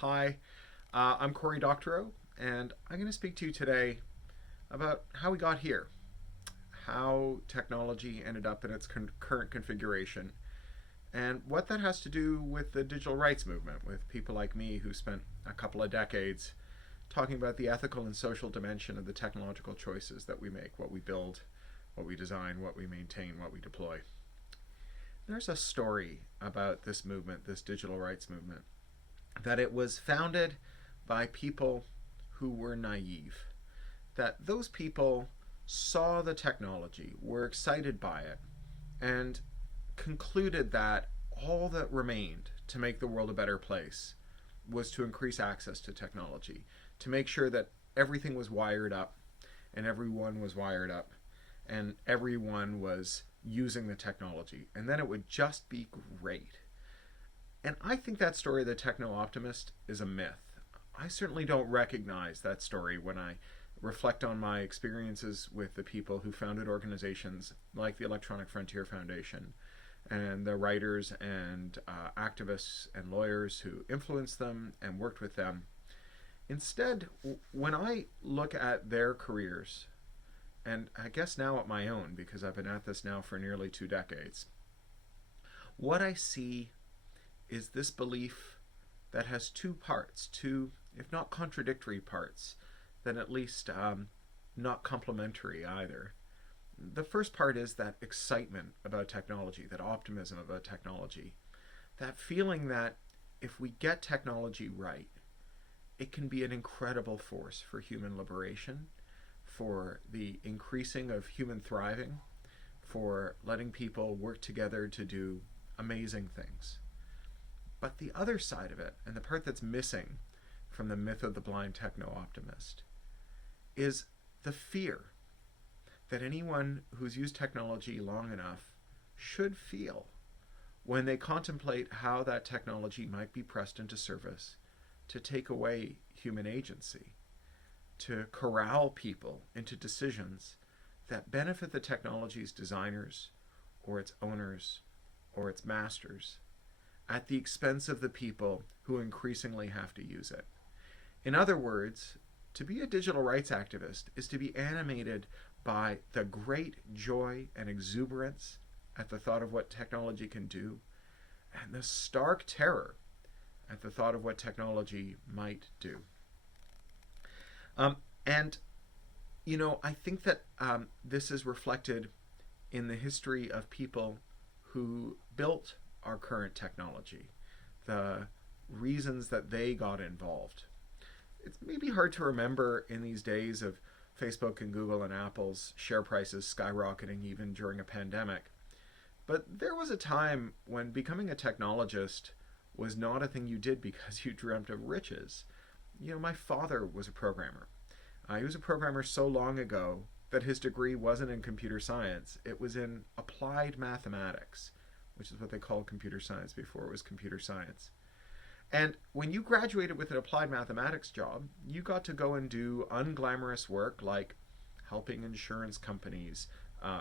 Hi, I'm Cory Doctorow, and I'm going to speak to you today about how we got here, how technology ended up in its current configuration, and what that has to do with the digital rights movement, with people like me who spent a couple of decades talking about the ethical and social dimension of the technological choices that we make, what we build, what we design, what we maintain, what we deploy. There's a story about this movement, this digital rights movement, that it was founded by people who were naive. That those people saw the technology, were excited by it, and concluded that all that remained to make the world a better place was to increase access to technology, to make sure that everything was wired up and everyone was wired up and everyone was using the technology. And then it would just be great. And I think that story of the techno-optimist is a myth. I certainly don't recognize that story when I reflect on my experiences with the people who founded organizations like the Electronic Frontier Foundation and the writers and activists and lawyers who influenced them and worked with them. Instead, when I look at their careers, and I guess now at my own, because I've been at this now for nearly 2 decades, what I see is this belief that has 2 parts, 2, if not contradictory parts, then at least not complementary either. The first part is that excitement about technology, that optimism about technology, that feeling that if we get technology right, it can be an incredible force for human liberation, for the increasing of human thriving, for letting people work together to do amazing things. But the other side of it, and the part that's missing from the myth of the blind techno-optimist, is the fear that anyone who's used technology long enough should feel when they contemplate how that technology might be pressed into service to take away human agency, to corral people into decisions that benefit the technology's designers or its owners or its masters at the expense of the people who increasingly have to use it. In other words, to be a digital rights activist is to be animated by the great joy and exuberance at the thought of what technology can do, and the stark terror at the thought of what technology might do. And, I think that this is reflected in the history of people who built our current technology, the reasons that they got involved. It's maybe hard to remember in these days of Facebook and Google and Apple's share prices skyrocketing even during a pandemic. But there was a time when becoming a technologist was not a thing you did because you dreamt of riches. My father was a programmer. He was a programmer so long ago that his degree wasn't in computer science. It was in applied mathematics, which is what they called computer science before it was computer science. And when you graduated with an applied mathematics job, you got to go and do unglamorous work like helping insurance companies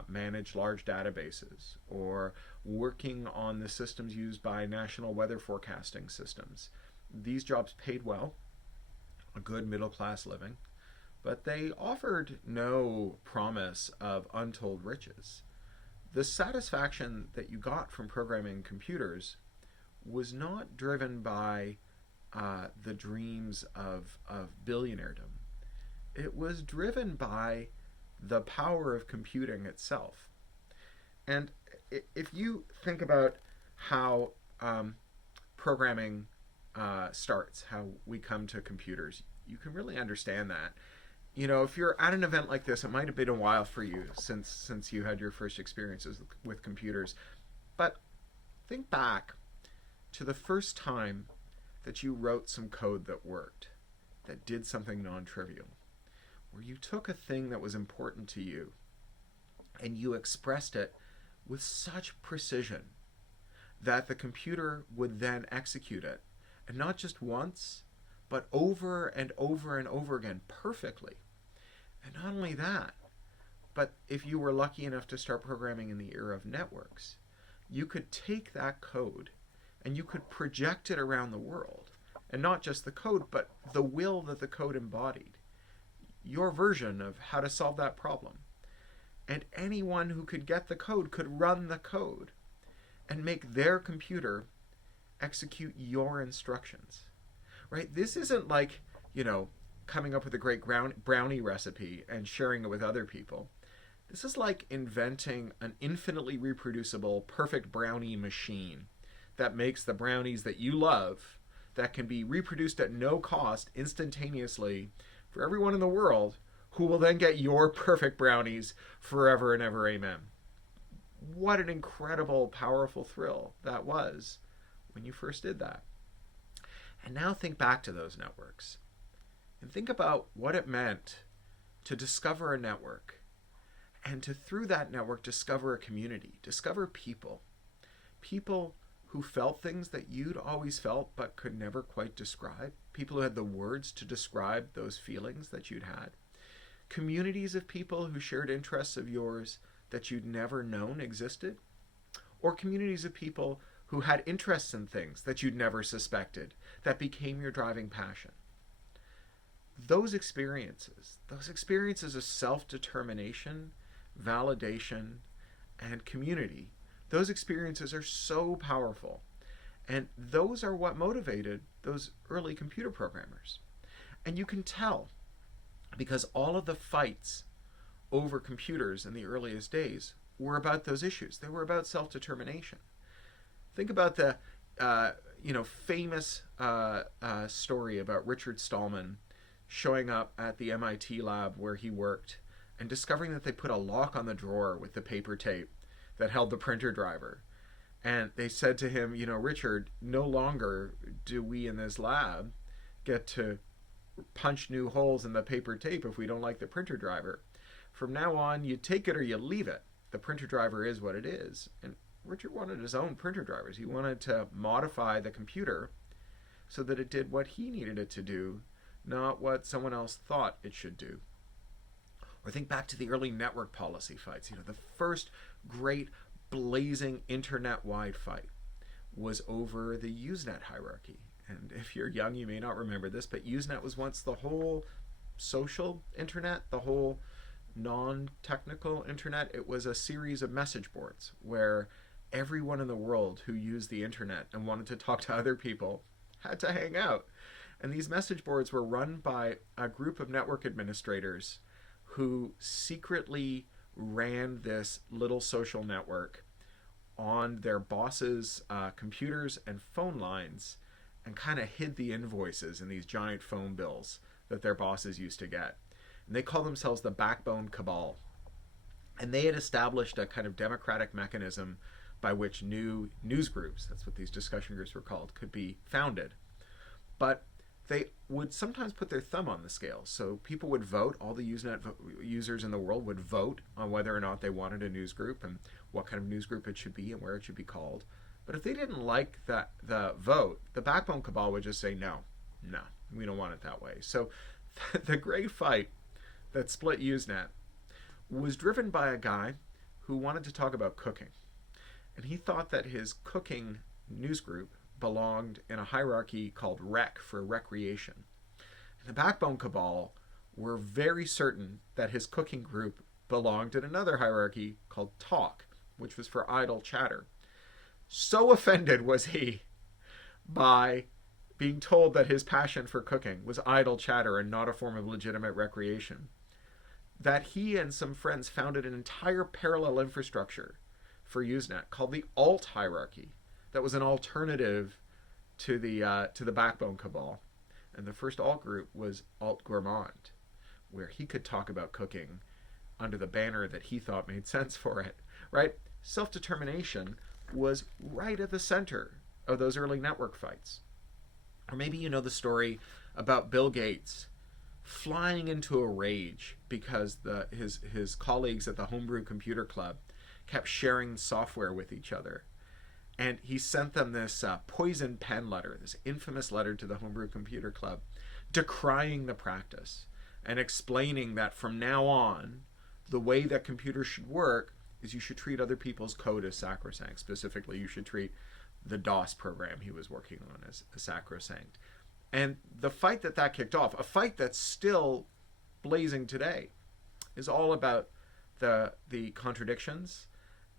manage large databases, or working on the systems used by national weather forecasting systems. These jobs paid well, a good middle-class living, but they offered no promise of untold riches. The satisfaction that you got from programming computers was not driven by the dreams of billionairedom. It was driven by the power of computing itself. And if you think about how programming starts, how we come to computers, you can really understand that. If you're at an event like this, it might have been a while for you since you had your first experiences with computers. But think back to the first time that you wrote some code that worked, that did something non-trivial, where you took a thing that was important to you and you expressed it with such precision that the computer would then execute it, and not just once, but over and over and over again perfectly. And not only that, but if you were lucky enough to start programming in the era of networks, you could take that code and you could project it around the world And not just the code, but the will that the code embodied. Your version of how to solve that problem. And anyone who could get the code could run the code and make their computer execute your instructions. Right? This isn't like, coming up with a great brownie recipe and sharing it with other people. This is like inventing an infinitely reproducible, perfect brownie machine that makes the brownies that you love, that can be reproduced at no cost instantaneously for everyone in the world, who will then get your perfect brownies forever and ever, amen. What an incredible, powerful thrill that was when you first did that. And now think back to those networks and think about what it meant to discover a network and to, through that network, discover a community, discover people. People who felt things that you'd always felt but could never quite describe. People who had the words to describe those feelings that you'd had. Communities of people who shared interests of yours that you'd never known existed. Or communities of people who had interests in things that you'd never suspected, that became your driving passion. Those experiences of self-determination, validation, and community, those experiences are so powerful. And those are what motivated those early computer programmers. And you can tell, because all of the fights over computers in the earliest days were about those issues. They were about self-determination. Think about the famous story about Richard Stallman showing up at the MIT lab where he worked and discovering that they put a lock on the drawer with the paper tape that held the printer driver. And they said to him, Richard, no longer do we in this lab get to punch new holes in the paper tape if we don't like the printer driver. From now on, you take it or you leave it. The printer driver is what it is. And Richard wanted his own printer drivers. He wanted to modify the computer so that it did what he needed it to do, not what someone else thought it should do. Or think back to the early network policy fights. The first great blazing internet-wide fight was over the Usenet hierarchy. And if you're young, you may not remember this, but Usenet was once the whole social internet, the whole non-technical internet. It was a series of message boards where everyone in the world who used the internet and wanted to talk to other people had to hang out. And these message boards were run by a group of network administrators who secretly ran this little social network on their bosses' computers and phone lines and kind of hid the invoices in these giant phone bills that their bosses used to get. And they call themselves the Backbone Cabal. And they had established a kind of democratic mechanism by which new news groups, that's what these discussion groups were called, could be founded. But they would sometimes put their thumb on the scale. So people would vote, all the Usenet users in the world would vote on whether or not they wanted a news group and what kind of news group it should be and where it should be called. But if they didn't like the vote, the Backbone Cabal would just say, no, we don't want it that way. So the great fight that split Usenet was driven by a guy who wanted to talk about cooking. And he thought that his cooking news group belonged in a hierarchy called Rec, for recreation. And the Backbone Cabal were very certain that his cooking group belonged in another hierarchy called Talk, which was for idle chatter. So offended was he by being told that his passion for cooking was idle chatter and not a form of legitimate recreation, that he and some friends founded an entire parallel infrastructure for Usenet called the Alt Hierarchy that was an alternative to the Backbone Cabal. And the first alt group was Alt Gourmand, where he could talk about cooking under the banner that he thought made sense for it, right? Self-determination was right at the center of those early network fights. Or maybe you know the story about Bill Gates flying into a rage because his colleagues at the Homebrew Computer Club kept sharing software with each other. And he sent them this poison pen letter, this infamous letter to the Homebrew Computer Club, decrying the practice and explaining that from now on, the way that computers should work is you should treat other people's code as sacrosanct. Specifically, you should treat the DOS program he was working on as sacrosanct. And the fight that kicked off, a fight that's still blazing today, is all about the contradictions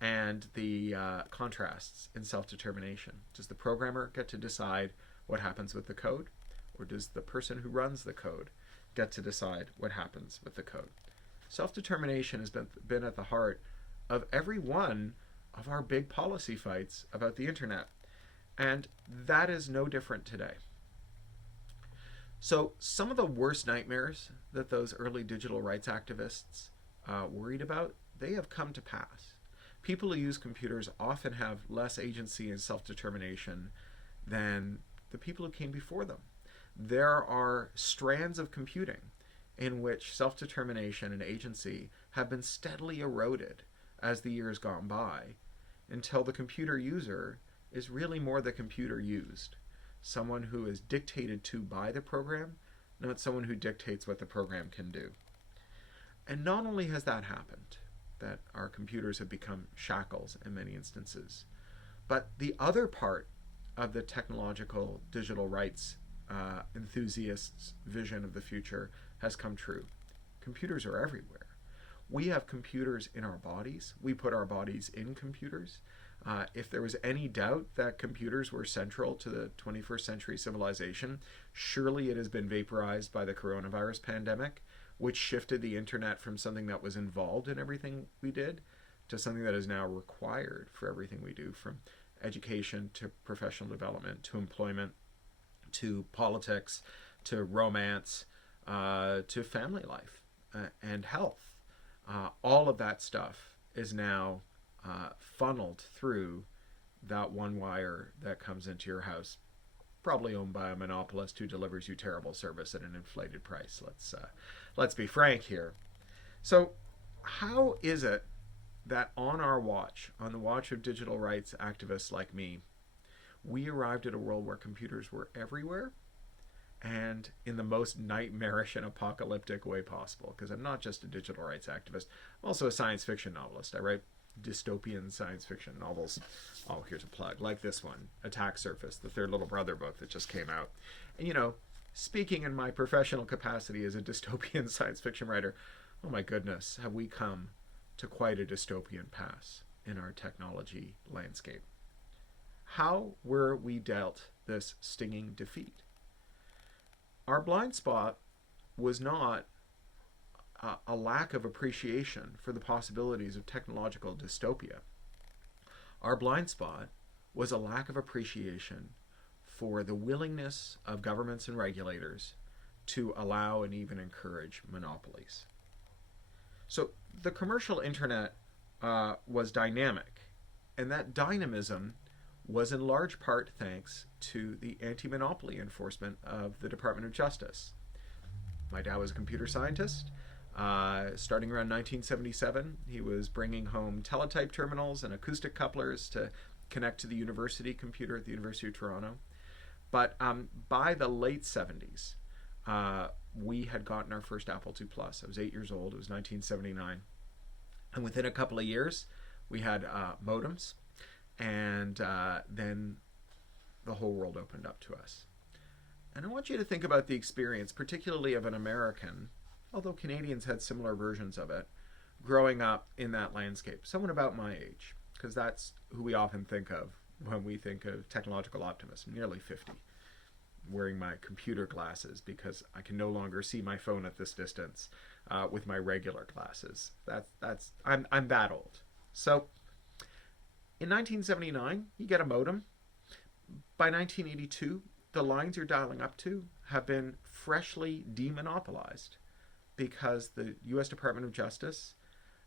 and the contrasts in self-determination. Does the programmer get to decide what happens with the code, or does the person who runs the code get to decide what happens with the code? Self-determination has been at the heart of every one of our big policy fights about the internet, and that is no different today. So some of the worst nightmares that those early digital rights activists worried about, they have come to pass. People who use computers often have less agency and self-determination than the people who came before them. There are strands of computing in which self-determination and agency have been steadily eroded as the years gone by, until the computer user is really more the computer used. Someone who is dictated to by the program, not someone who dictates what the program can do. And not only has that happened, that our computers have become shackles in many instances, but the other part of the technological digital rights enthusiasts' vision of the future has come true. Computers are everywhere. We have computers in our bodies. We put our bodies in computers. If there was any doubt that computers were central to the 21st century civilization, surely it has been vaporized by the coronavirus pandemic, which shifted the internet from something that was involved in everything we did to something that is now required for everything we do, from education to professional development to employment to politics to romance to family life and health. All of that stuff is now funneled through that one wire that comes into your house, probably owned by a monopolist who delivers you terrible service at an inflated price. Let's be frank here. So how is it that on our watch, on the watch of digital rights activists like me, we arrived at a world where computers were everywhere and in the most nightmarish and apocalyptic way possible? Because I'm not just a digital rights activist, I'm also a science fiction novelist. I write dystopian science fiction novels. Oh, here's a plug, like this one, Attack Surface, the third little brother book that just came out. And speaking in my professional capacity as a dystopian science fiction writer, oh my goodness, have we come to quite a dystopian pass in our technology landscape. How were we dealt this stinging defeat? Our blind spot was not a lack of appreciation for the possibilities of technological dystopia. Our blind spot was a lack of appreciation for the willingness of governments and regulators to allow and even encourage monopolies. So the commercial internet was dynamic, and that dynamism was in large part thanks to the anti-monopoly enforcement of the Department of Justice. My dad was a computer scientist. Starting around 1977, he was bringing home teletype terminals and acoustic couplers to connect to the university computer at the University of Toronto. But by the late 70s, we had gotten our first Apple II Plus. I was 8 years old. It was 1979. And within a couple of years, we had modems. And then the whole world opened up to us. And I want you to think about the experience, particularly of an American, although Canadians had similar versions of it, growing up in that landscape, someone about my age, because that's who we often think of when we think of technological optimists, nearly 50, wearing my computer glasses because I can no longer see my phone at this distance with my regular glasses. I'm that old. So in 1979, you get a modem. By 1982, the lines you're dialing up to have been freshly demonopolized because the U.S. Department of Justice,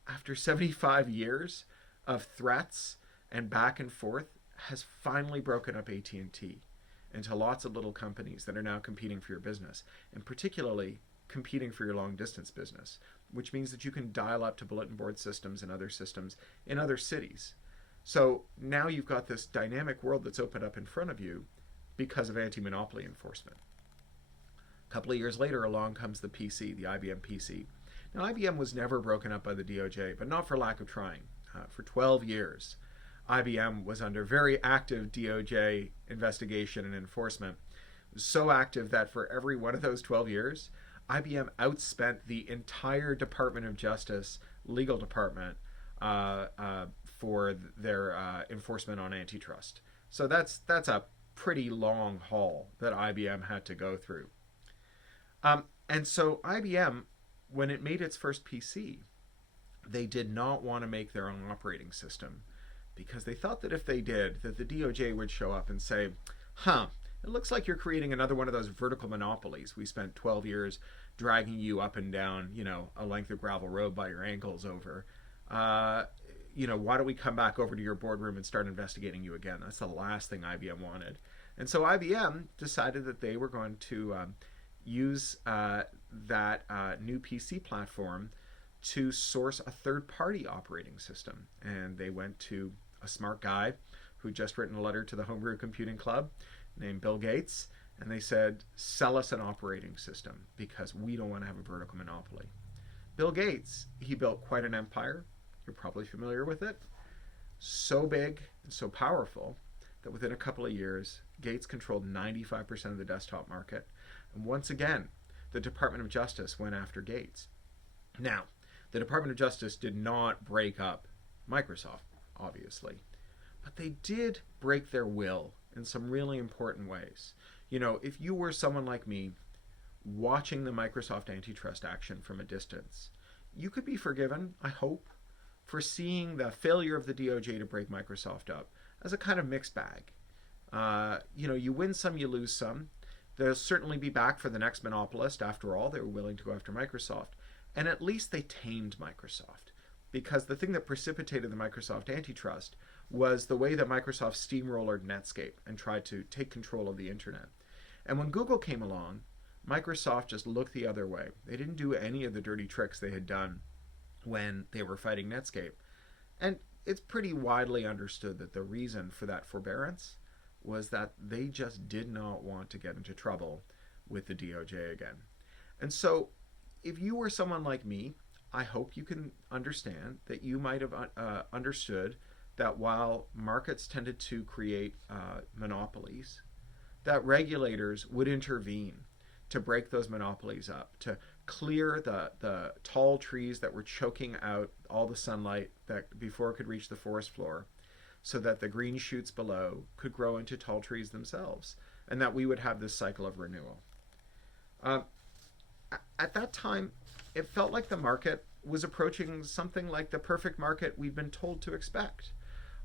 after 75 years of threats and back and forth, has finally broken up AT&T into lots of little companies that are now competing for your business, and particularly competing for your long-distance business, which means that you can dial up to bulletin board systems and other systems in other cities. So now you've got this dynamic world that's opened up in front of you because of anti-monopoly enforcement. A couple of years later, along comes the PC, the IBM Pc. Now, IBM was never broken up by the DOJ, but not for lack of trying. For 12 years, IBM was under very active DOJ investigation and enforcement So active that for every one of those 12 years, IBM outspent the entire Department of Justice legal department for their enforcement on antitrust. So that's a pretty long haul that IBM had to go through. And so IBM, when it made its first PC, they did not want to make their own operating system because they thought that if they did, that the DOJ would show up and say, it looks like you're creating another one of those vertical monopolies. We spent 12 years dragging you up and down, a length of gravel road by your ankles over. Why don't we come back over to your boardroom and start investigating you again? That's the last thing IBM wanted. And so IBM decided that they were going to use that new PC platform to source a third-party operating system. And they went to a smart guy who'd just written a letter to the Homebrew Computing Club named Bill Gates, and they said, sell us an operating system because we don't want to have a vertical monopoly. Bill Gates, he built quite an empire. You're probably familiar with it. So big and so powerful that within a couple of years, Gates controlled 95% of the desktop market. And once again, the Department of Justice went after Gates. Now, the Department of Justice did not break up Microsoft, obviously, but they did break their will in some really important ways. If you were someone like me watching the Microsoft antitrust action from a distance, you could be forgiven, I hope, for seeing the failure of the DOJ to break Microsoft up as a kind of mixed bag. You win some, you lose some. They'll certainly be back for the next monopolist. After all, they were willing to go after Microsoft. And at least they tamed Microsoft. Because the thing that precipitated the Microsoft antitrust was the way that Microsoft steamrollered Netscape and tried to take control of the internet. And when Google came along, Microsoft just looked the other way. They didn't do any of the dirty tricks they had done when they were fighting Netscape. And it's pretty widely understood that the reason for that forbearance was that they just did not want to get into trouble with the DOJ again. And so if you were someone like me, I hope you can understand that you might have understood that while markets tended to create monopolies, that regulators would intervene to break those monopolies up, to clear the tall trees that were choking out all the sunlight that before it could reach the forest floor, so that the green shoots below could grow into tall trees themselves, and that we would have this cycle of renewal. At that time, it felt like the market was approaching something like the perfect market we've been told to expect.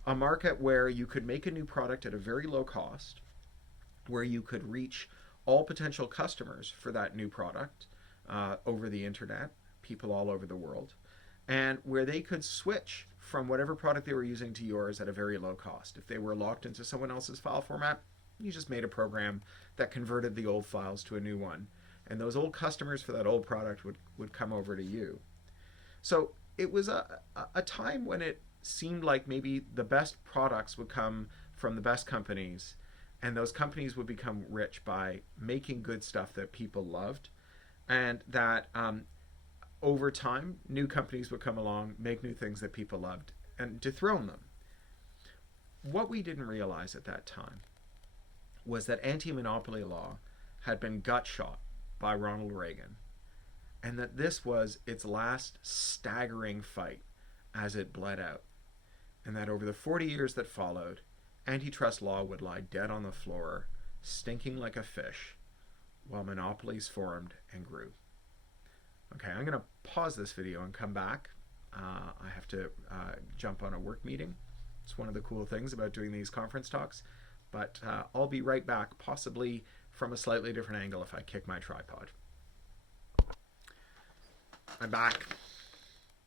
A market where you could make a new product at a very low cost, where you could reach all potential customers for that new product over the internet, people all over the world, and where they could switch from whatever product they were using to yours at a very low cost. If they were locked into someone else's file format, you just made a program that converted the old files to a new one. And those old customers for that old product would come over to you. So it was a time when it seemed like maybe the best products would come from the best companies, and those companies would become rich by making good stuff that people loved, and that over time, new companies would come along, make new things that people loved, and dethrone them. What we didn't realize at that time was that anti-monopoly law had been gut shot by Ronald Reagan, and that this was its last staggering fight as it bled out, and that over the 40 years that followed, antitrust law would lie dead on the floor, stinking like a fish, while monopolies formed and grew. Okay, I'm going to pause this video and come back. I have to jump on a work meeting. It's one of the cool things about doing these conference talks, but I'll be right back, possibly from a slightly different angle if I kick my tripod. I'm back.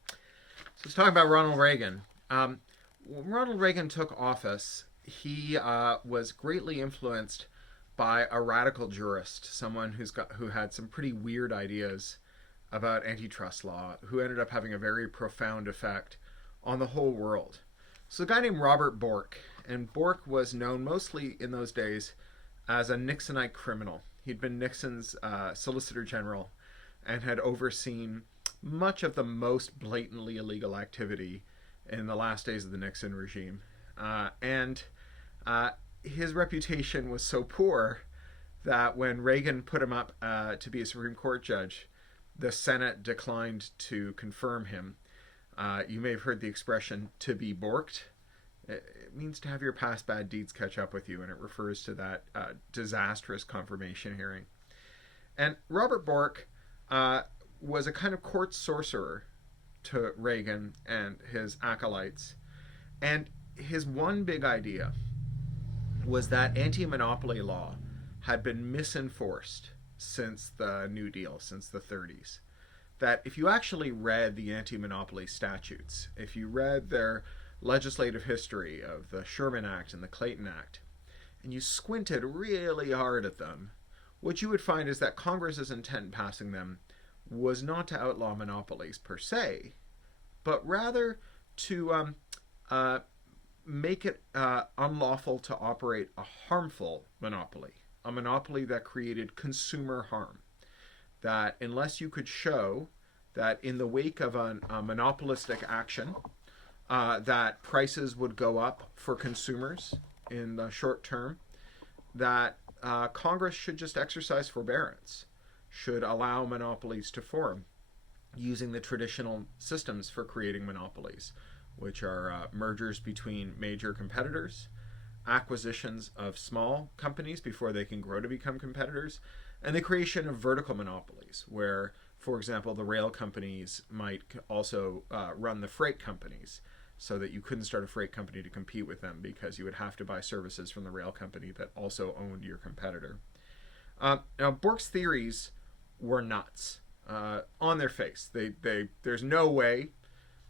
So let's talk about Ronald Reagan. When Ronald Reagan took office, he was greatly influenced by a radical jurist, someone who had some pretty weird ideas about antitrust law, who ended up having a very profound effect on the whole world. So a guy named Robert Bork, and Bork was known mostly in those days as a Nixonite criminal. He'd been Nixon's Solicitor General and had overseen much of the most blatantly illegal activity in the last days of the Nixon regime. And his reputation was so poor that when Reagan put him up to be a Supreme Court judge, the Senate declined to confirm him. You may have heard the expression "to be borked." It means to have your past bad deeds catch up with you, and it refers to that disastrous confirmation hearing. And Robert Bork was a kind of court sorcerer to Reagan and his acolytes. And his one big idea was that anti-monopoly law had been misenforced since the New Deal, since the 30s. That if you actually read the anti-monopoly statutes, if you read their legislative history of the Sherman Act and the Clayton Act, and you squinted really hard at them, what you would find is that Congress's intent in passing them was not to outlaw monopolies per se, but rather to make it unlawful to operate a harmful monopoly, a monopoly that created consumer harm. That unless you could show that in the wake of a monopolistic action, that prices would go up for consumers in the short term, that Congress should just exercise forbearance, should allow monopolies to form using the traditional systems for creating monopolies, which are mergers between major competitors, acquisitions of small companies before they can grow to become competitors, and the creation of vertical monopolies, where, for example, the rail companies might also run the freight companies, so that you couldn't start a freight company to compete with them because you would have to buy services from the rail company that also owned your competitor. Now, Bork's theories were nuts on their face. There's no way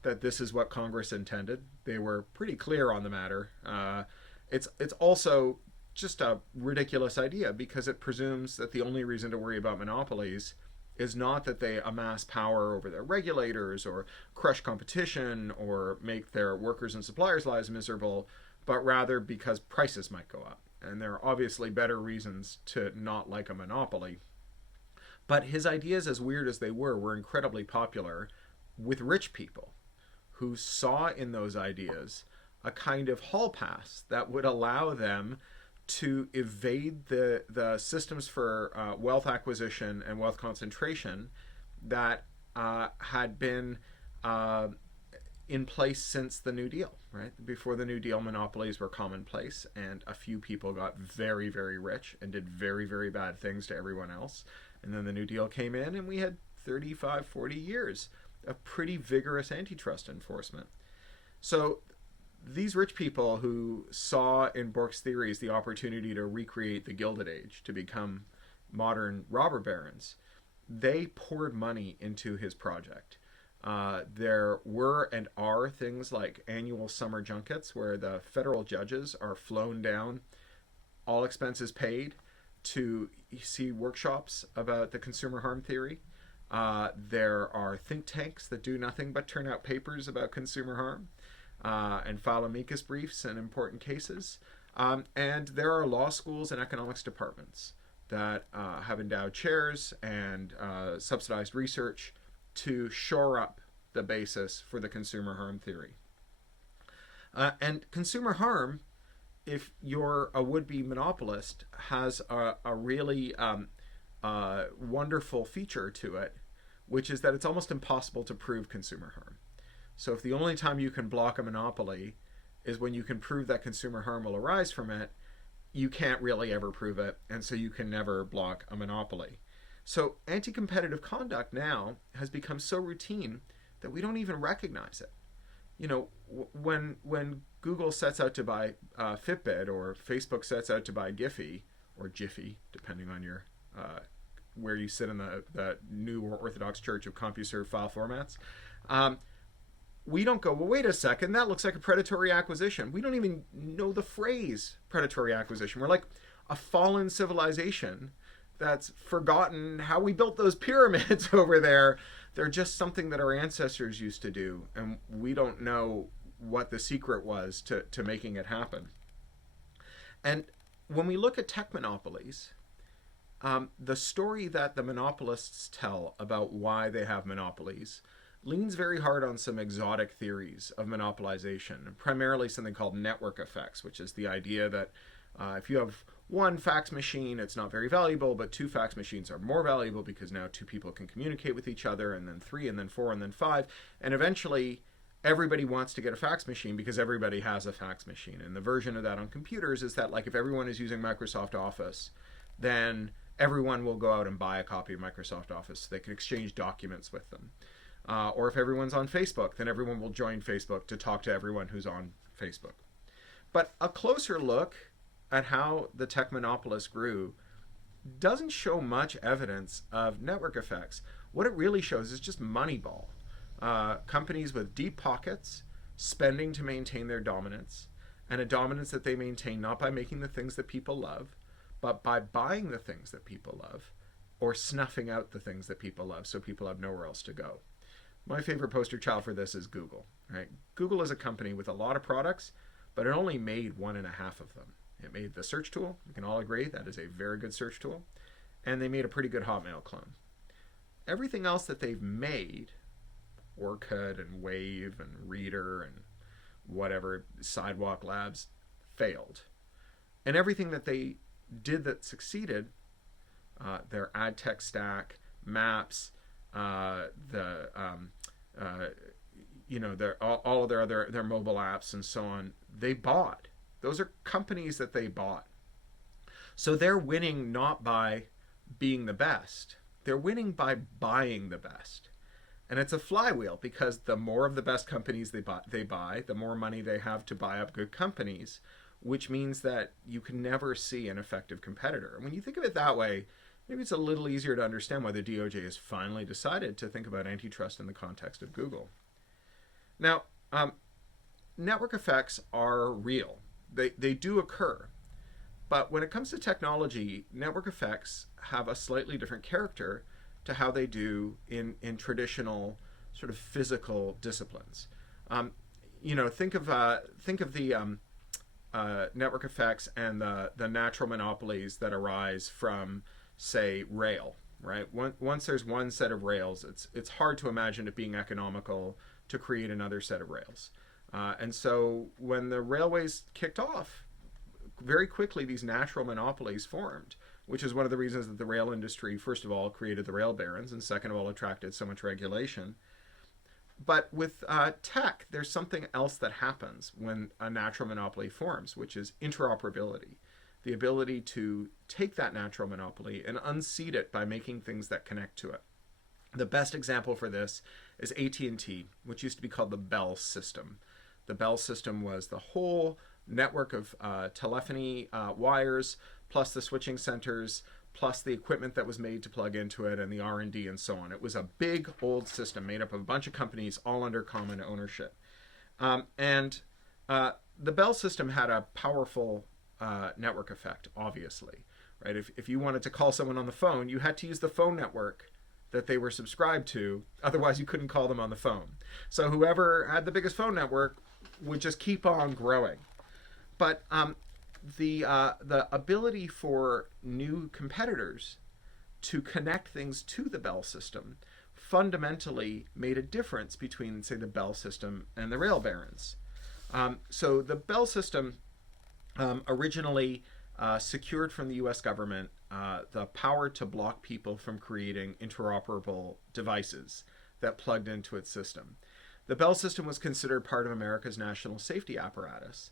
that this is what Congress intended. They were pretty clear on the matter. It's also just a ridiculous idea because it presumes that the only reason to worry about monopolies is not that they amass power over their regulators or crush competition or make their workers and suppliers' lives miserable, but rather because prices might go up. And there are obviously better reasons to not like a monopoly. But his ideas, as weird as they were incredibly popular with rich people who saw in those ideas a kind of hall pass that would allow them to evade the systems for wealth acquisition and wealth concentration that had been in place since the New Deal, right? Before the New Deal, monopolies were commonplace, and a few people got very, very rich and did very, very bad things to everyone else. And then the New Deal came in, and we had 35, 40 years of pretty vigorous antitrust enforcement. So these rich people who saw in Bork's theories the opportunity to recreate the Gilded Age, to become modern robber barons, they poured money into his project. There were and are things like annual summer junkets where the federal judges are flown down, all expenses paid, to see workshops about the consumer harm theory. There are think tanks that do nothing but turn out papers about consumer harm and file amicus briefs in important cases. And there are law schools and economics departments that have endowed chairs and subsidized research to shore up the basis for the consumer harm theory. And consumer harm, if you're a would-be monopolist, has a really wonderful feature to it, which is that it's almost impossible to prove consumer harm. So if the only time you can block a monopoly is when you can prove that consumer harm will arise from it, you can't really ever prove it, and so you can never block a monopoly. So anti-competitive conduct now has become so routine that we don't even recognize it. You know, when Google sets out to buy Fitbit, or Facebook sets out to buy Giphy, or Jiffy, depending on your where you sit in the new or Orthodox Church of CompuServe file formats, we don't go, well, wait a second, that looks like a predatory acquisition. We don't even know the phrase predatory acquisition. We're like a fallen civilization that's forgotten how we built those pyramids over there. They're just something that our ancestors used to do, and we don't know what the secret was to making it happen. And when we look at tech monopolies, the story that the monopolists tell about why they have monopolies leans very hard on some exotic theories of monopolization, primarily something called network effects, which is the idea that if you have one fax machine, it's not very valuable, but two fax machines are more valuable because now two people can communicate with each other, and then three, and then four, and then five. And eventually, everybody wants to get a fax machine because everybody has a fax machine. And the version of that on computers is that, like, if everyone is using Microsoft Office, then everyone will go out and buy a copy of Microsoft Office so they can exchange documents with them. Or if everyone's on Facebook, then everyone will join Facebook to talk to everyone who's on Facebook. But a closer look at how the tech monopolists grew doesn't show much evidence of network effects. What it really shows is just Moneyball. Companies with deep pockets spending to maintain their dominance, and a dominance that they maintain not by making the things that people love, but by buying the things that people love or snuffing out the things that people love so people have nowhere else to go. My favorite poster child for this is Google. Right? Google is a company with a lot of products, but it only made 1.5 of them. It made the search tool. We can all agree that is a very good search tool. And they made a pretty good Hotmail clone. Everything else that they've made, Orkut and Wave and Reader and whatever, Sidewalk Labs, failed. And everything that they did that succeeded, their ad tech stack, Maps, all of their mobile apps and so on, they bought. Those are companies that they bought. So they're winning not by being the best. They're winning by buying the best. And it's a flywheel, because the more of the best companies they buy, the more money they have to buy up good companies, which means that you can never see an effective competitor. And when you think of it that way, maybe it's a little easier to understand why the DOJ has finally decided to think about antitrust in the context of Google. Now, network effects are real. They do occur. But when it comes to technology, network effects have a slightly different character to how they do in traditional sort of physical disciplines. Think of the network effects and the natural monopolies that arise from, say, rail. Right? Once there's one set of rails, it's hard to imagine it being economical to create another set of rails. And so when the railways kicked off, very quickly these natural monopolies formed, which is one of the reasons that the rail industry, first of all, created the rail barons, and second of all, attracted so much regulation. But with tech, there's something else that happens when a natural monopoly forms, which is interoperability. The ability to take that natural monopoly and unseat it by making things that connect to it. The best example for this is AT&T, which used to be called the Bell system. The Bell system was the whole network of telephony wires, plus the switching centers, plus the equipment that was made to plug into it, and the R&D and so on. It was a big old system made up of a bunch of companies all under common ownership. And the Bell system had a powerful network effect, obviously. Right? If you wanted to call someone on the phone, you had to use the phone network that they were subscribed to. Otherwise, you couldn't call them on the phone. So whoever had the biggest phone network would just keep on growing. But the ability for new competitors to connect things to the Bell system fundamentally made a difference between, say, the Bell system and the rail barons. So the Bell system originally secured from the US government the power to block people from creating interoperable devices that plugged into its system. The Bell system was considered part of America's national safety apparatus.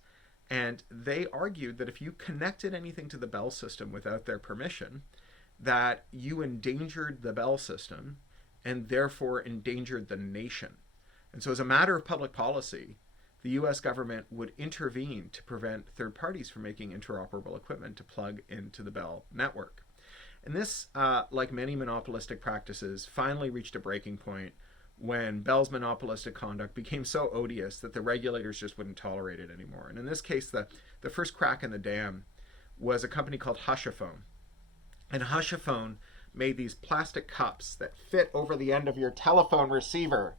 And they argued that if you connected anything to the Bell system without their permission, that you endangered the Bell system and therefore endangered the nation. And so as a matter of public policy, the US government would intervene to prevent third parties from making interoperable equipment to plug into the Bell network. And this, like many monopolistic practices, finally reached a breaking point when Bell's monopolistic conduct became so odious that the regulators just wouldn't tolerate it anymore. And in this case, the first crack in the dam was a company called Hushaphone. And Hushaphone made these plastic cups that fit over the end of your telephone receiver.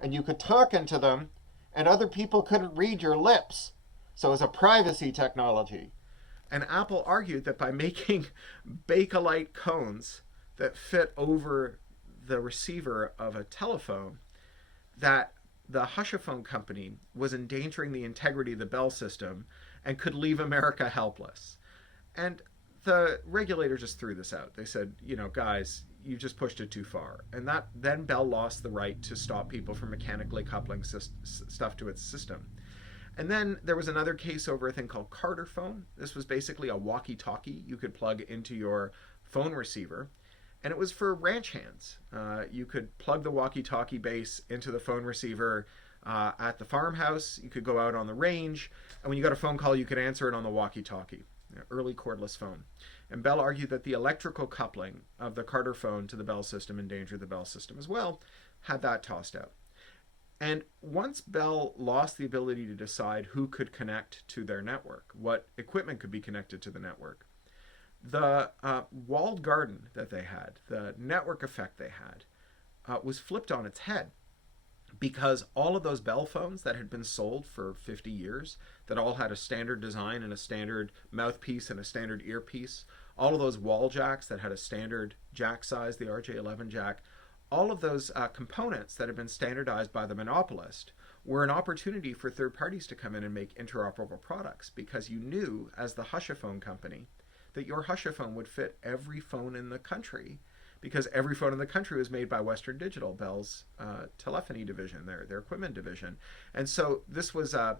And you could talk into them, and other people couldn't read your lips. So it was a privacy technology. And Apple argued that by making Bakelite cones that fit over the receiver of a telephone, that the Hushaphone company was endangering the integrity of the Bell system and could leave America helpless. And the regulator just threw this out. They said, guys, you just pushed it too far. And then Bell lost the right to stop people from mechanically coupling stuff to its system. And then there was another case over a thing called Carter phone. This was basically a walkie-talkie you could plug into your phone receiver. And it was for ranch hands. You could plug the walkie-talkie base into the phone receiver at the farmhouse. You could go out on the range. And when you got a phone call, you could answer it on the walkie-talkie. Early cordless phone. And Bell argued that the electrical coupling of the Carter phone to the Bell system endangered the Bell system as well. Had that tossed out. And once Bell lost the ability to decide who could connect to their network, what equipment could be connected to the network, the walled garden that they had, the network effect they had, was flipped on its head. Because all of those Bell phones that had been sold for 50 years, that all had a standard design and a standard mouthpiece and a standard earpiece, all of those wall jacks that had a standard jack size, the RJ11 jack, all of those components that had been standardized by the monopolist were an opportunity for third parties to come in and make interoperable products, because you knew, as the Hushaphone company, that your Hushaphone would fit every phone in the country, because every phone in the country was made by Western Digital, Bell's telephony division, their equipment division. And so this was a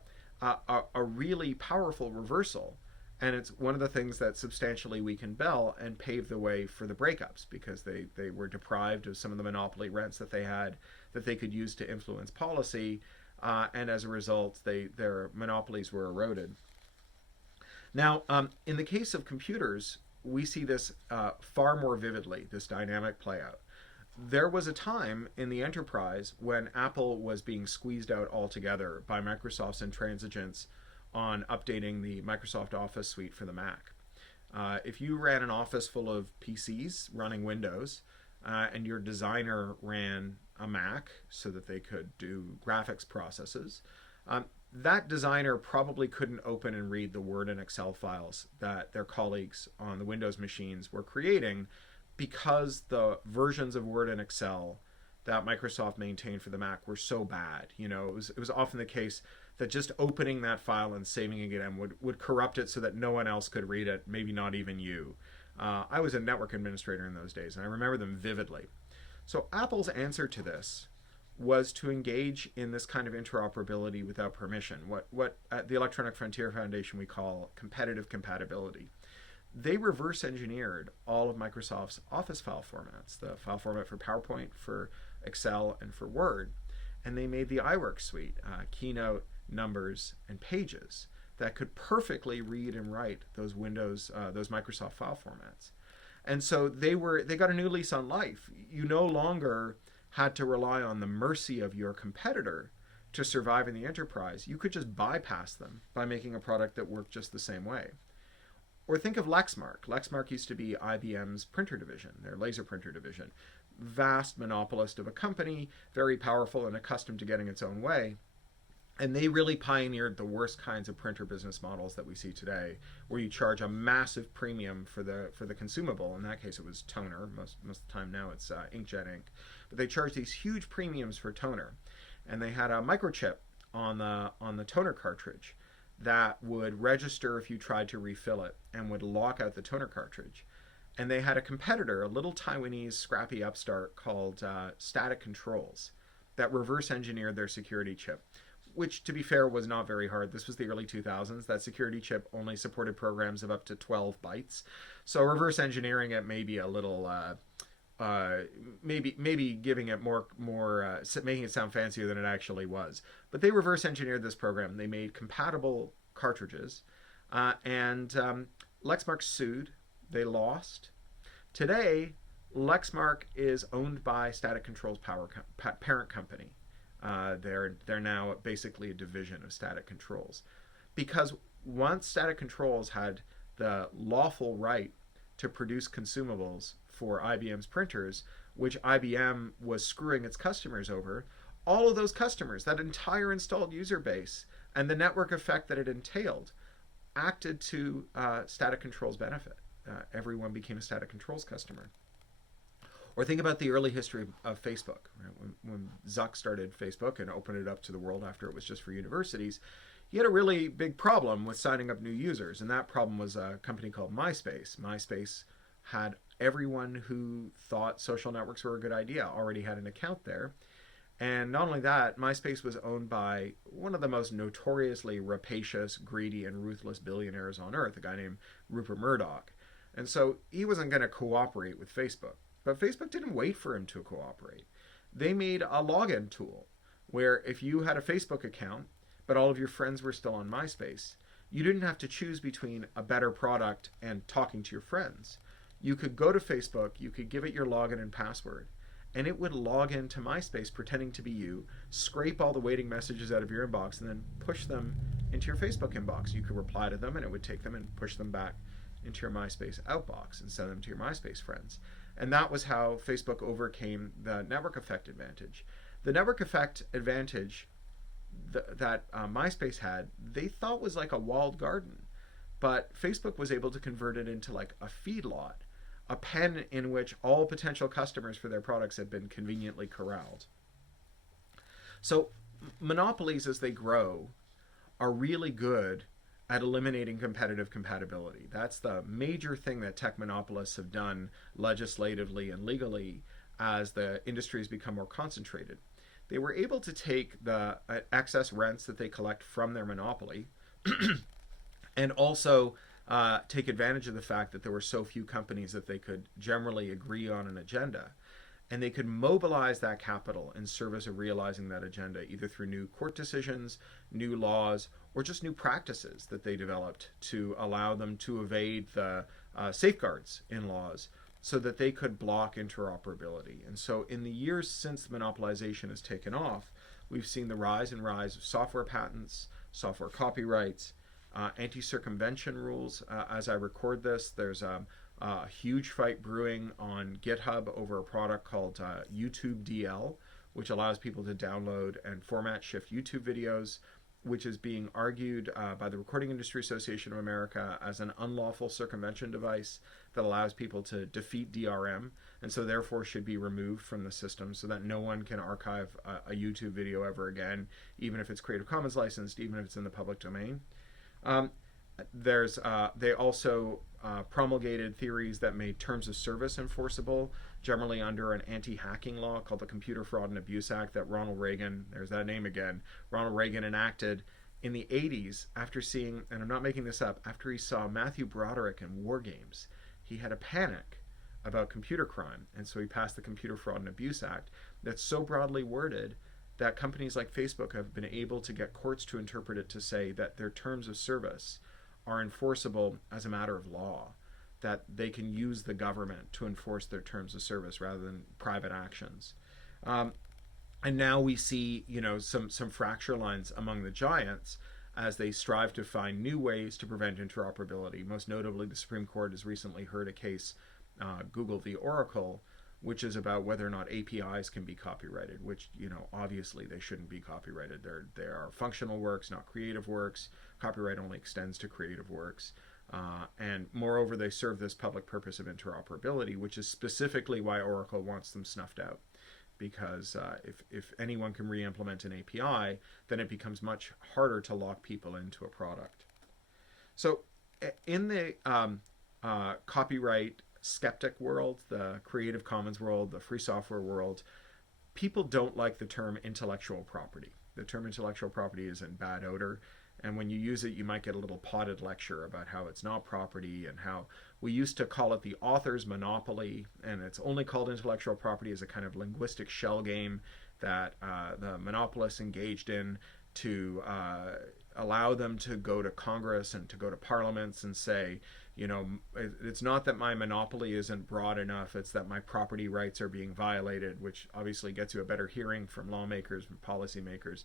really powerful reversal. And it's one of the things that substantially weakened Bell and paved the way for the breakups, because they were deprived of some of the monopoly rents that they had that they could use to influence policy. And as a result, their monopolies were eroded. Now, in the case of computers, we see this far more vividly, this dynamic play out. There was a time in the enterprise when Apple was being squeezed out altogether by Microsoft's intransigence on updating the Microsoft Office suite for the Mac. If you ran an office full of PCs running Windows, and your designer ran a Mac so that they could do graphics processes, that designer probably couldn't open and read the Word and Excel files that their colleagues on the Windows machines were creating, because the versions of Word and Excel that Microsoft maintained for the Mac were so bad. It was often the case that just opening that file and saving it again would corrupt it so that no one else could read it, maybe not even you. I was a network administrator in those days, and I remember them vividly. So Apple's answer to this was to engage in this kind of interoperability without permission, what at the Electronic Frontier Foundation we call competitive compatibility. They reverse engineered all of Microsoft's Office file formats, the file format for PowerPoint, for Excel, and for Word, and they made the iWork suite, Keynote, Numbers, and Pages, that could perfectly read and write those those Microsoft file formats. And so they got a new lease on life. You no longer had to rely on the mercy of your competitor to survive in the enterprise. You could just bypass them by making a product that worked just the same way. Or think of Lexmark. Lexmark used to be IBM's printer division, their laser printer division. Vast monopolist of a company, very powerful and accustomed to getting its own way. And they really pioneered the worst kinds of printer business models that we see today, where you charge a massive premium for the consumable. In that case, it was toner. Most of the time now it's inkjet ink. But they charged these huge premiums for toner. And they had a microchip on the toner cartridge that would register if you tried to refill it and would lock out the toner cartridge. And they had a competitor, a little Taiwanese scrappy upstart called Static Controls, that reverse engineered their security chip, which, to be fair, was not very hard. This was the early 2000s. That security chip only supported programs of up to 12 bytes. So reverse engineering it may be a little, maybe giving it more making it sound fancier than it actually was. But they reverse engineered this program. They made compatible cartridges, and Lexmark sued. They lost. Today, Lexmark is owned by Static Controls' parent company. They're now basically a division of Static Controls, because once Static Controls had the lawful right to produce consumables for IBM's printers, which IBM was screwing its customers over, all of those customers, that entire installed user base, and the network effect that it entailed, acted to Static Controls' benefit. Everyone became a Static Controls customer. Or think about the early history of Facebook. Right? When Zuck started Facebook and opened it up to the world after it was just for universities, he had a really big problem with signing up new users, and that problem was a company called MySpace. MySpace had everyone who thought social networks were a good idea already had an account there. And not only that, MySpace was owned by one of the most notoriously rapacious, greedy, and ruthless billionaires on earth, a guy named Rupert Murdoch. And so he wasn't going to cooperate with Facebook. But Facebook didn't wait for him to cooperate. They made a login tool where if you had a Facebook account, but all of your friends were still on MySpace, you didn't have to choose between a better product and talking to your friends. You could go to Facebook, you could give it your login and password, and it would log into MySpace pretending to be you, scrape all the waiting messages out of your inbox, and then push them into your Facebook inbox. You could reply to them, and it would take them and push them back into your MySpace outbox and send them to your MySpace friends. And that was how Facebook overcame the network effect advantage. The network effect advantage that MySpace had, they thought was like a walled garden. But Facebook was able to convert it into like a feedlot, a pen in which all potential customers for their products had been conveniently corralled. So monopolies, as they grow, are really good at eliminating competitive compatibility. That's the major thing that tech monopolists have done legislatively and legally as the industry has become more concentrated. They were able to take the excess rents that they collect from their monopoly and also take advantage of the fact that there were so few companies that they could generally agree on an agenda. And they could mobilize that capital in service of realizing that agenda, either through new court decisions, new laws, or just new practices that they developed to allow them to evade the safeguards in laws so that they could block interoperability. And so in the years since monopolization has taken off, we've seen the rise and rise of software patents, software copyrights, anti-circumvention rules. As I record this, there's a huge fight brewing on GitHub over a product called YouTube DL, which allows people to download and format shift YouTube videos, which is being argued by the Recording Industry Association of America as an unlawful circumvention device that allows people to defeat DRM, and so therefore should be removed from the system so that no one can archive a YouTube video ever again, even if it's Creative Commons licensed, even if it's in the public domain. They also promulgated theories that made terms of service enforceable, generally under an anti-hacking law called the Computer Fraud and Abuse Act that Ronald Reagan, there's that name again, Ronald Reagan enacted in the 80s after seeing, and I'm not making this up, after he saw Matthew Broderick in War Games. He had a panic about computer crime, and so he passed the Computer Fraud and Abuse Act that's so broadly worded that companies like Facebook have been able to get courts to interpret it to say that their terms of service are enforceable as a matter of law, that they can use the government to enforce their terms of service rather than private actions. And now we see, some fracture lines among the giants as they strive to find new ways to prevent interoperability. Most notably, the Supreme Court has recently heard a case, Google v. Oracle, which is about whether or not APIs can be copyrighted, which, obviously they shouldn't be copyrighted. They are functional works, not creative works. Copyright only extends to creative works. And moreover, they serve this public purpose of interoperability, which is specifically why Oracle wants them snuffed out. Because if anyone can re-implement an API, then it becomes much harder to lock people into a product. So in the copyright skeptic world, the Creative Commons world, the free software world, people don't like the term intellectual property. The term intellectual property is in bad odor, and when you use it, you might get a little potted lecture about how it's not property and how we used to call it the author's monopoly, and it's only called intellectual property as a kind of linguistic shell game that the monopolists engaged in to allow them to go to Congress and to go to parliaments and say, it's not that my monopoly isn't broad enough, it's that my property rights are being violated, which obviously gets you a better hearing from lawmakers and policymakers.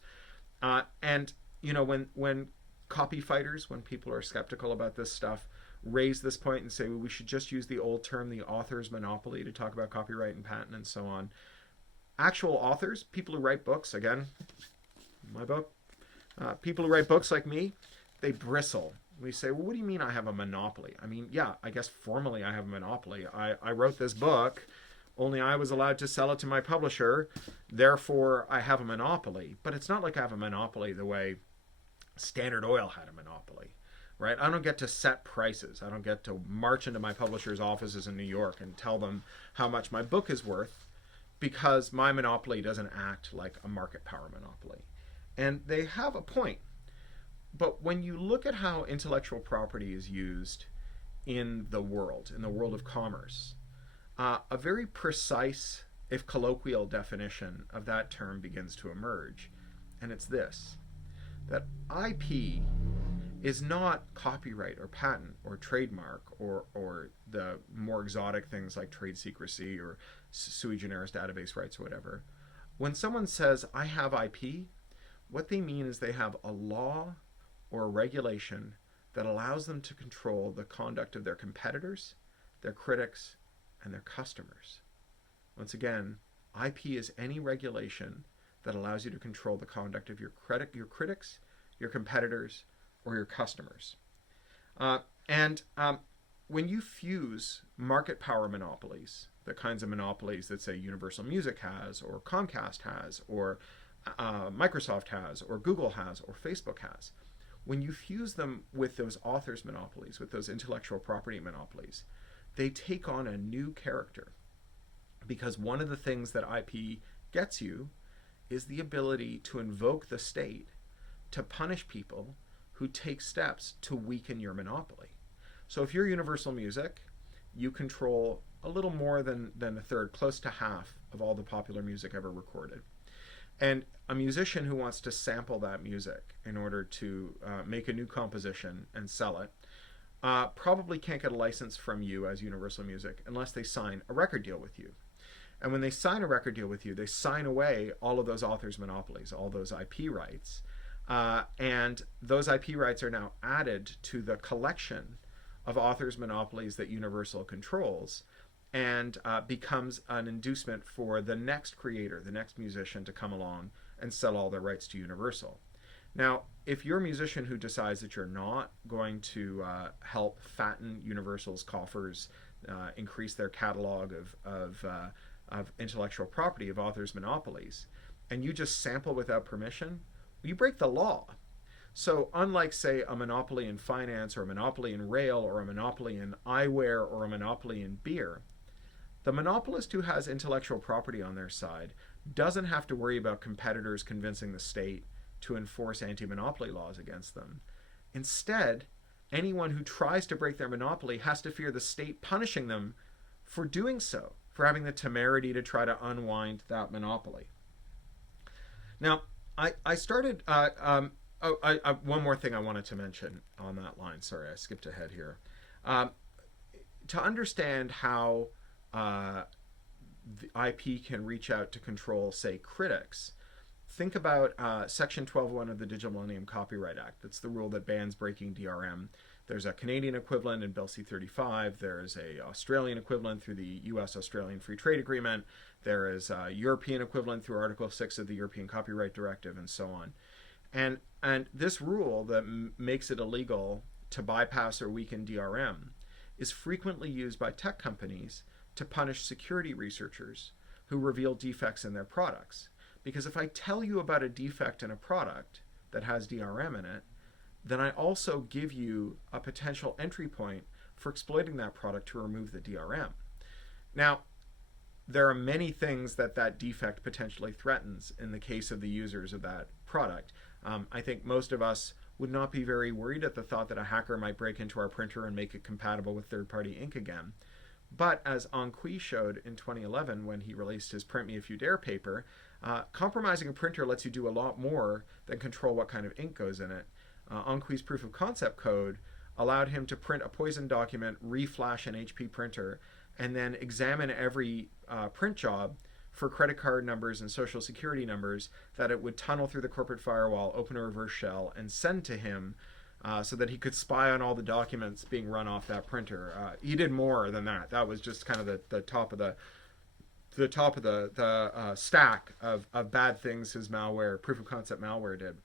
When copy fighters, when people are skeptical about this stuff, raise this point and say, well, we should just use the old term, the author's monopoly, to talk about copyright and patent and so on. Actual authors, people who write books, again, my book, people who write books like me, they bristle. We say, well, what do you mean I have a monopoly? I mean, yeah, I guess formally I have a monopoly. I wrote this book, only I was allowed to sell it to my publisher, therefore I have a monopoly. But it's not like I have a monopoly the way Standard Oil had a monopoly, right? I don't get to set prices. I don't get to march into my publisher's offices in New York and tell them how much my book is worth because my monopoly doesn't act like a market power monopoly. And they have a point. But when you look at how intellectual property is used in the world of commerce, a very precise, if colloquial, definition of that term begins to emerge. And it's this, that IP is not copyright or patent or trademark or the more exotic things like trade secrecy or sui generis database rights or whatever. When someone says, I have IP, what they mean is they have a law or a regulation that allows them to control the conduct of their competitors, their critics, and their customers. Once again, IP is any regulation that allows you to control the conduct of your critics, your competitors, or your customers. And when you fuse market power monopolies, the kinds of monopolies that, say, Universal Music has, or Comcast has, or Microsoft has, or Google has, or Facebook has, when you fuse them with those authors' monopolies, with those intellectual property monopolies, they take on a new character. Because one of the things that IP gets you is the ability to invoke the state to punish people who take steps to weaken your monopoly. So if you're Universal Music, you control a little more than a third, close to half of all the popular music ever recorded. And a musician who wants to sample that music in order to make a new composition and sell it probably can't get a license from you as Universal Music unless they sign a record deal with you. And when they sign a record deal with you, they sign away all of those authors' monopolies, all those IP rights. And those IP rights are now added to the collection of authors' monopolies that Universal controls, and becomes an inducement for the next creator, the next musician, to come along and sell all their rights to Universal. Now, if you're a musician who decides that you're not going to help fatten Universal's coffers, increase their catalog of intellectual property, of authors' monopolies, and you just sample without permission, you break the law. So unlike, say, a monopoly in finance, or a monopoly in rail, or a monopoly in eyewear, or a monopoly in beer, the monopolist who has intellectual property on their side doesn't have to worry about competitors convincing the state to enforce anti-monopoly laws against them. Instead, anyone who tries to break their monopoly has to fear the state punishing them for doing so, for having the temerity to try to unwind that monopoly. Now, I started... one more thing I wanted to mention on that line. Sorry, I skipped ahead here. To understand how the IP can reach out to control, say, critics, think about Section 12.1 of the Digital Millennium Copyright Act. That's the rule that bans breaking DRM. There's a Canadian equivalent in Bill C-35. There's a Australian equivalent through the U.S.-Australian Free Trade Agreement. There is a European equivalent through Article 6 of the European Copyright Directive, and so on. And this rule that makes it illegal to bypass or weaken DRM is frequently used by tech companies to punish security researchers who reveal defects in their products. Because if I tell you about a defect in a product that has DRM in it, then I also give you a potential entry point for exploiting that product to remove the DRM. Now, there are many things that defect potentially threatens in the case of the users of that product. I think most of us would not be very worried at the thought that a hacker might break into our printer and make it compatible with third-party ink again. But as Anqui showed in 2011 when he released his Print Me If You Dare paper, compromising a printer lets you do a lot more than control what kind of ink goes in it. Anqui's proof of concept code allowed him to print a poison document, reflash an HP printer, and then examine every print job for credit card numbers and social security numbers that it would tunnel through the corporate firewall, open a reverse shell, and send to him so that he could spy on all the documents being run off that printer. He did more than that. That was just kind of the top of the stack of bad things his malware, proof of concept malware, did.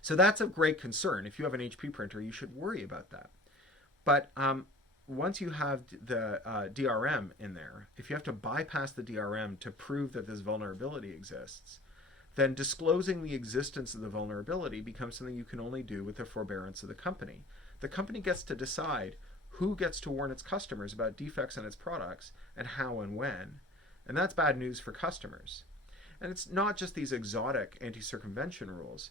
So that's of great concern. If you have an HP printer, you should worry about that. But once you have the DRM in there, if you have to bypass the DRM to prove that this vulnerability exists, then disclosing the existence of the vulnerability becomes something you can only do with the forbearance of the company. The company gets to decide who gets to warn its customers about defects in its products and how and when. And that's bad news for customers. And it's not just these exotic anti-circumvention rules.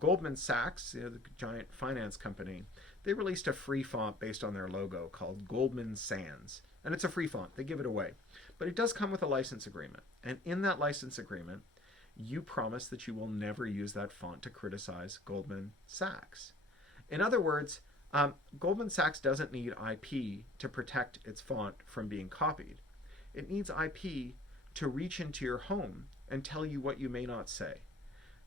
Goldman Sachs, the giant finance company, they released a free font based on their logo called Goldman Sans. And it's a free font. They give it away. But it does come with a license agreement. And in that license agreement, you promise that you will never use that font to criticize Goldman Sachs. In other words, Goldman Sachs doesn't need IP to protect its font from being copied. It needs IP to reach into your home and tell you what you may not say.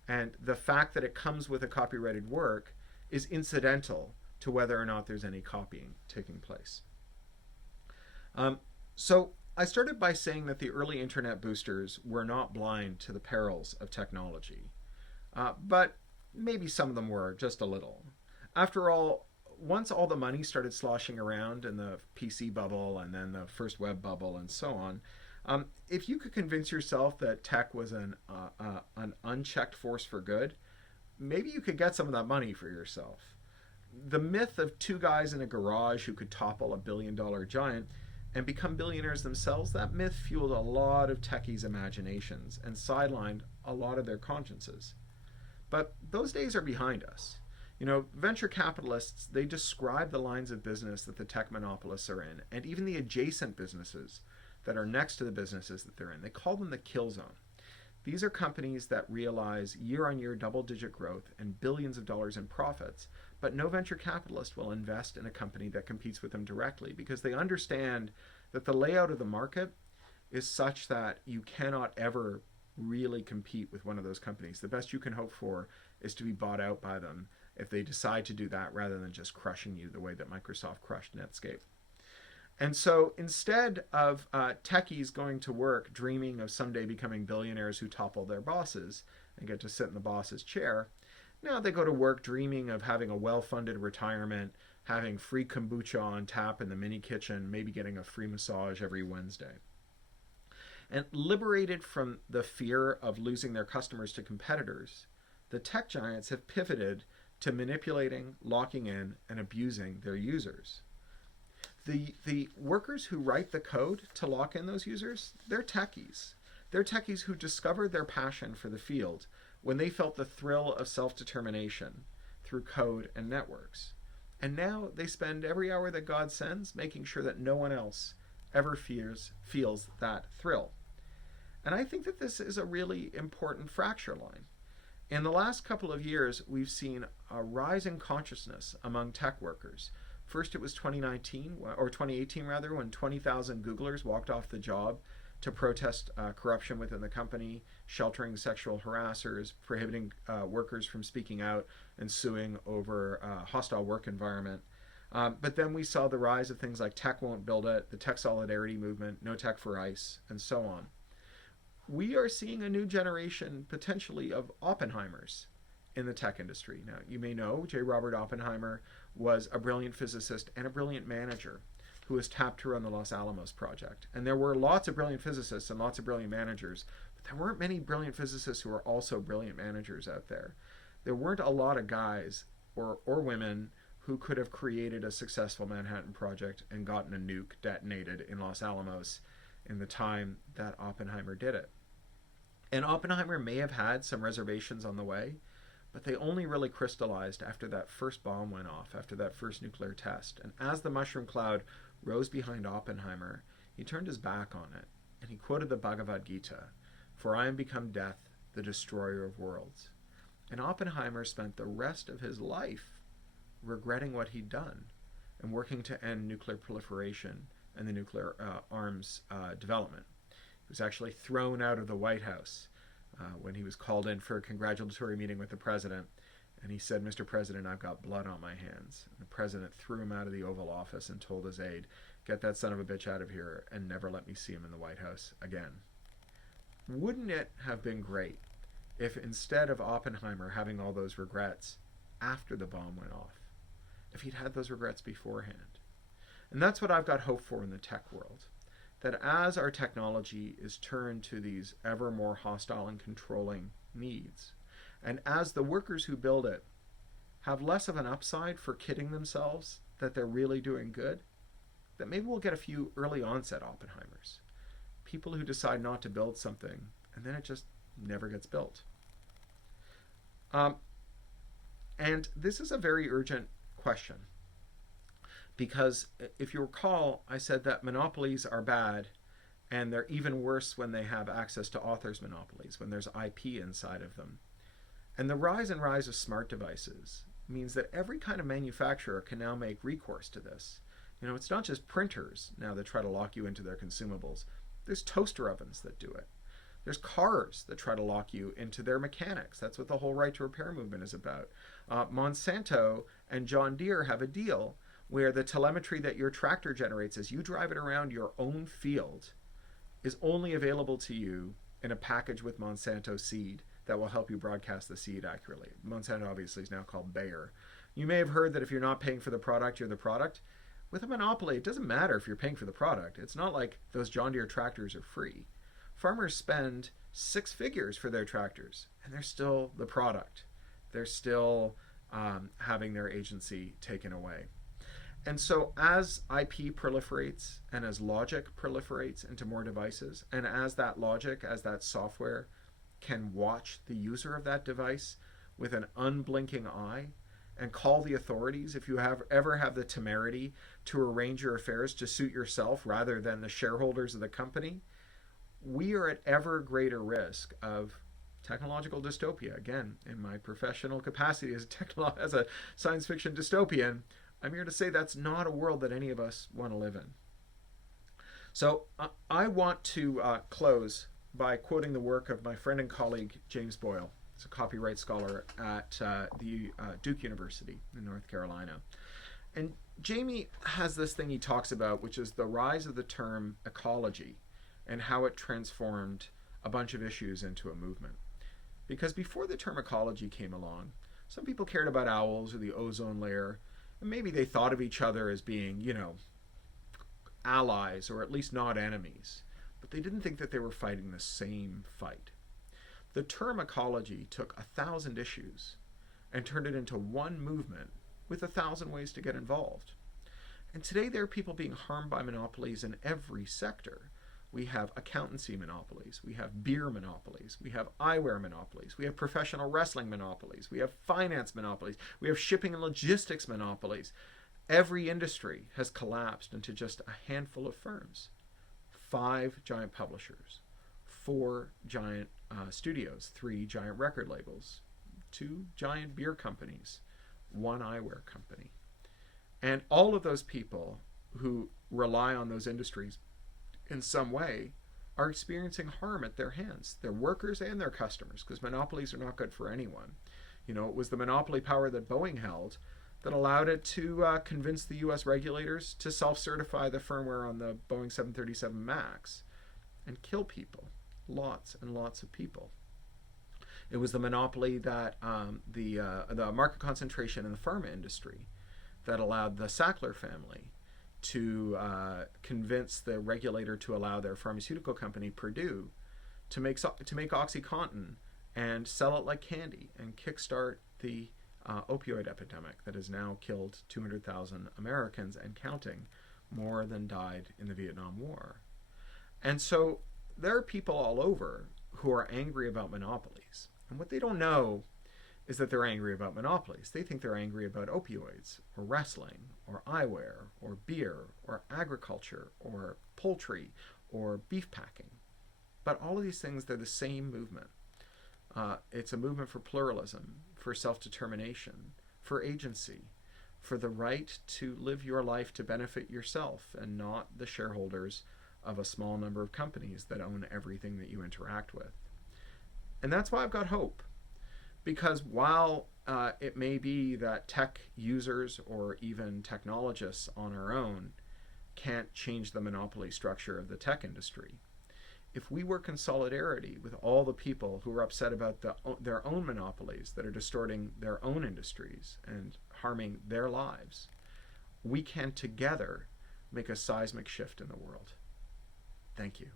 And the fact that it comes with a copyrighted work is incidental to whether or not there's any copying taking place. So I started by saying that the early internet boosters were not blind to the perils of technology. But maybe some of them were, just a little. After all, once all the money started sloshing around in the PC bubble and then the first web bubble and so on, if you could convince yourself that tech was an unchecked force for good, maybe you could get some of that money for yourself. The myth of two guys in a garage who could topple a billion-dollar giant and become billionaires themselves, that myth fueled a lot of techies' imaginations and sidelined a lot of their consciences. But those days are behind us. Venture capitalists, they describe the lines of business that the tech monopolists are in, and even the adjacent businesses that are next to the businesses that they're in. They call them the kill zone. These are companies that realize year-on-year double-digit growth and billions of dollars in profits, but no venture capitalist will invest in a company that competes with them directly because they understand that the layout of the market is such that you cannot ever really compete with one of those companies. The best you can hope for is to be bought out by them if they decide to do that rather than just crushing you the way that Microsoft crushed Netscape. And so instead of techies going to work dreaming of someday becoming billionaires who topple their bosses and get to sit in the boss's chair, now they go to work dreaming of having a well-funded retirement, having free kombucha on tap in the mini kitchen, maybe getting a free massage every Wednesday. And liberated from the fear of losing their customers to competitors, the tech giants have pivoted to manipulating, locking in, and abusing their users. The workers who write the code to lock in those users, they're techies. They're techies who discovered their passion for the field when they felt the thrill of self-determination through code and networks. And now they spend every hour that God sends making sure that no one else ever feels that thrill. And I think that this is a really important fracture line. In the last couple of years, we've seen a rise in consciousness among tech workers. First, it was 2018 when 20,000 Googlers walked off the job to protest corruption within the company, sheltering sexual harassers, prohibiting workers from speaking out and suing over a hostile work environment. But then we saw the rise of things like Tech Won't Build It, the Tech Solidarity Movement, No Tech for ICE, and so on. We are seeing a new generation, potentially, of Oppenheimers in the tech industry. Now, you may know J. Robert Oppenheimer was a brilliant physicist and a brilliant manager who was tapped to run the Los Alamos project. And there were lots of brilliant physicists and lots of brilliant managers, but there weren't many brilliant physicists who were also brilliant managers out there. There weren't a lot of guys or women who could have created a successful Manhattan Project and gotten a nuke detonated in Los Alamos in the time that Oppenheimer did it. And Oppenheimer may have had some reservations on the way, but they only really crystallized after that first bomb went off, after that first nuclear test. And as the mushroom cloud rose behind Oppenheimer, he turned his back on it, and he quoted the Bhagavad Gita, "For I am become death, the destroyer of worlds." And Oppenheimer spent the rest of his life regretting what he'd done and working to end nuclear proliferation and the nuclear arms development. He was actually thrown out of the White House when he was called in for a congratulatory meeting with the president. And he said, "Mr. President, I've got blood on my hands." And the president threw him out of the Oval Office and told his aide, "Get that son of a bitch out of here and never let me see him in the White House again." Wouldn't it have been great if instead of Oppenheimer having all those regrets after the bomb went off, if he'd had those regrets beforehand? And that's what I've got hope for in the tech world. That as our technology is turned to these ever more hostile and controlling needs. And as the workers who build it have less of an upside for kidding themselves that they're really doing good, that maybe we'll get a few early onset Oppenheimers. People who decide not to build something and then it just never gets built. And this is a very urgent question because if you recall, I said that monopolies are bad and they're even worse when they have access to authors' monopolies, when there's IP inside of them. And the rise of smart devices means that every kind of manufacturer can now make recourse to this. You know, it's not just printers now that try to lock you into their consumables. There's toaster ovens that do it. There's cars that try to lock you into their mechanics. That's what the whole right to repair movement is about. Monsanto and John Deere have a deal where the telemetry that your tractor generates as you drive it around your own field is only available to you in a package with Monsanto seed that will help you broadcast the seed accurately. Monsanto obviously is now called Bayer. You may have heard that if you're not paying for the product, you're the product. With a monopoly, it doesn't matter if you're paying for the product. It's not like those John Deere tractors are free. Farmers spend 6 figures for their tractors, and they're still the product. They're still having their agency taken away. And so as IP proliferates and as logic proliferates into more devices, and as that logic, as that software can watch the user of that device with an unblinking eye and call the authorities if you ever have the temerity to arrange your affairs to suit yourself rather than the shareholders of the company, we are at ever greater risk of technological dystopia. Again, in my professional capacity as a science fiction dystopian, I'm here to say that's not a world that any of us want to live in. So I want to close by quoting the work of my friend and colleague, James Boyle. He's a copyright scholar at the Duke University in North Carolina. And Jamie has this thing he talks about, which is the rise of the term ecology and how it transformed a bunch of issues into a movement. Because before the term ecology came along, some people cared about owls or the ozone layer, and maybe they thought of each other as being, you know, allies or at least not enemies. But they didn't think that they were fighting the same fight. The term ecology took 1,000 issues and turned it into one movement with 1,000 ways to get involved. And today there are people being harmed by monopolies in every sector. We have accountancy monopolies, we have beer monopolies, we have eyewear monopolies, we have professional wrestling monopolies, we have finance monopolies, we have shipping and logistics monopolies. Every industry has collapsed into just a handful of firms. 5 giant publishers, 4 giant studios, 3 giant record labels, 2 giant beer companies, 1 eyewear company. And all of those people who rely on those industries in some way are experiencing harm at their hands, their workers and their customers, because monopolies are not good for anyone. You know, it was the monopoly power that Boeing held that allowed it to convince the US regulators to self-certify the firmware on the Boeing 737 MAX and kill people, lots and lots of people. It was the monopoly that the market concentration in the pharma industry that allowed the Sackler family to convince the regulator to allow their pharmaceutical company, Purdue, to make OxyContin and sell it like candy and kickstart the opioid epidemic that has now killed 200,000 Americans and counting, more than died in the Vietnam War. And so there are people all over who are angry about monopolies. And what they don't know is that they're angry about monopolies. They think they're angry about opioids, or wrestling, or eyewear, or beer, or agriculture, or poultry, or beef packing. But all of these things, they're the same movement. It's a movement for pluralism, for self-determination, for agency, for the right to live your life to benefit yourself and not the shareholders of a small number of companies that own everything that you interact with. And that's why I've got hope. Because while it may be that tech users or even technologists on our own can't change the monopoly structure of the tech industry, if we work in solidarity with all the people who are upset about their own monopolies that are distorting their own industries and harming their lives, we can together make a seismic shift in the world. Thank you.